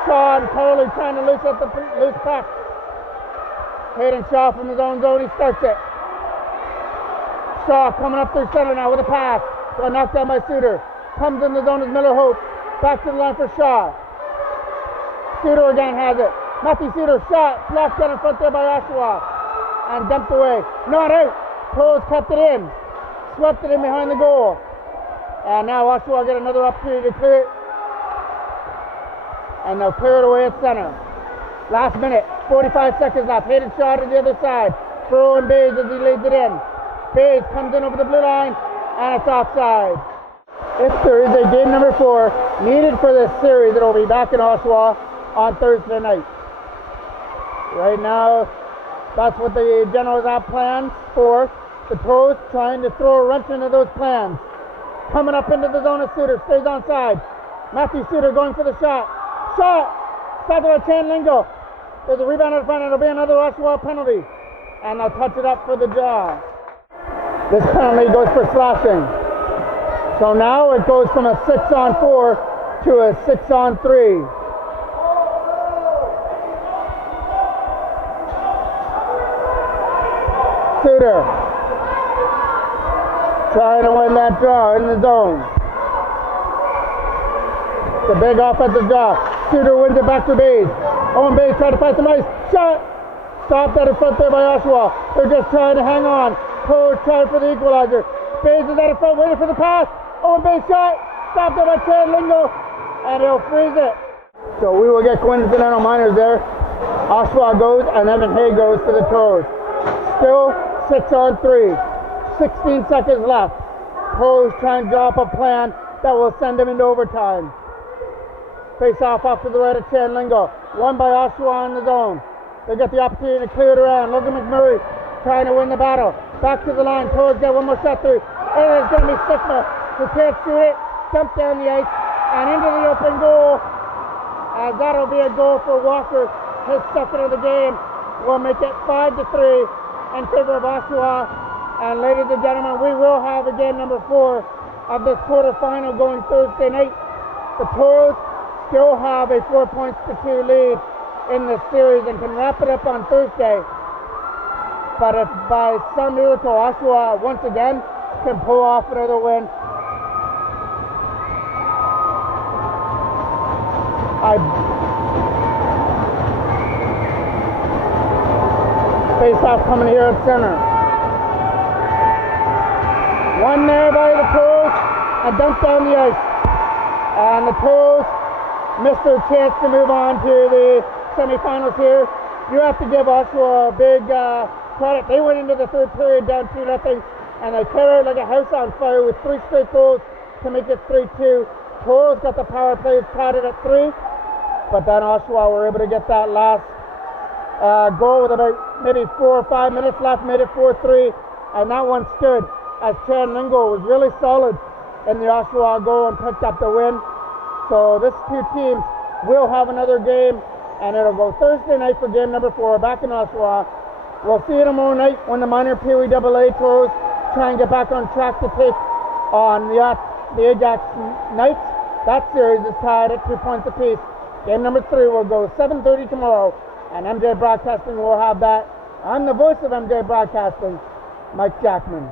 Shaw and Curley trying to loose up the loose puck. Hayden Shaw from his own zone, he starts it. Shaw coming up through center now with a pass. Got knocked down by Suter. Comes in the zone as Miller Hope. Back to the line for Shaw. Suter again has it. Matthew Suter shot. Blocked down in front there by Oshawa. And dumped away. Not out. Toros kept it in. Swept it in behind the goal. And now Oshawa get another opportunity to clear it. And they'll clear it away at center. Last minute, 45 seconds left. Hayden shot to the other side for Owen Bays as he leads it in. Bays comes in over the blue line, and it's offside. If there is a game number 4 needed for this series, it'll be back in Oshawa on Thursday night. Right now, that's what the Generals have plans for. The Toros trying to throw a wrench into those plans. Coming up into the zone of Suter, stays onside. Matthew Suter going for the shot. Shot! Stopped by Chan Lingo. There's a rebound in front, and it'll be another Oshawa penalty. And they'll touch it up for the draw. This penalty goes for slashing. So now it goes from a 6-on-4 to a 6-on-3. Suter trying to win that draw in the zone. The big offensive draw. Suter wins it back to Bays. Owen Bays trying to find some ice. Shot! Stopped out in front there by Oshawa. They're just trying to hang on. Toros trying for the equalizer. Bays is out in front waiting for the pass. Owen Bays shot. Stopped out by Chan Lingo. And he'll freeze it. So we will get coincidental minors there. Oshawa goes and Evan Hay goes for the Toros. Still 6-on-3. 16 seconds left. Toros trying to draw up a plan that will send them into overtime. Face off to the right of Chan Lingo. Won by Oshawa in the zone. They get the opportunity to clear it around. Logan McMurray trying to win the battle. Back to the line. Toros get one more shot through. And it's going to be Sigma who can't shoot it. Jump down the ice and into the open goal. As that'll be a goal for Walker. His second of the game will make it 5-3 in favor of Oshawa. And ladies and gentlemen, we will have a game number 4 of this quarterfinal going Thursday night. The Toros still have a 4-2 lead in this series and can wrap it up on Thursday. But if by some miracle Oshawa once again can pull off another win, face off coming here at center. One there by the Toros and dumped down the ice. And the Toros missed their chance to move on to the semifinals here. You have to give Oshawa a big credit. They went into the third period down 2-0, and they carried like a house on fire with 3 straight goals to make it 3-2. Toros got the power play, tied it at 3, but then Oshawa were able to get that last goal with about maybe 4 or 5 minutes left, made it 4-3, and that one stood as Chan Lingo was really solid in the Oshawa goal and picked up the win. So this two teams will have another game, and it'll go Thursday night for game number 4 back in Oshawa. We'll see you tomorrow night when the minor Pee Wee AA Toros try and get back on track to take on the Ajax Knights. That series is tied at 2 points apiece. Game number 3 will go 7:30 tomorrow, and MJ Broadcasting will have that. I'm the voice of MJ Broadcasting, Mike Jackman.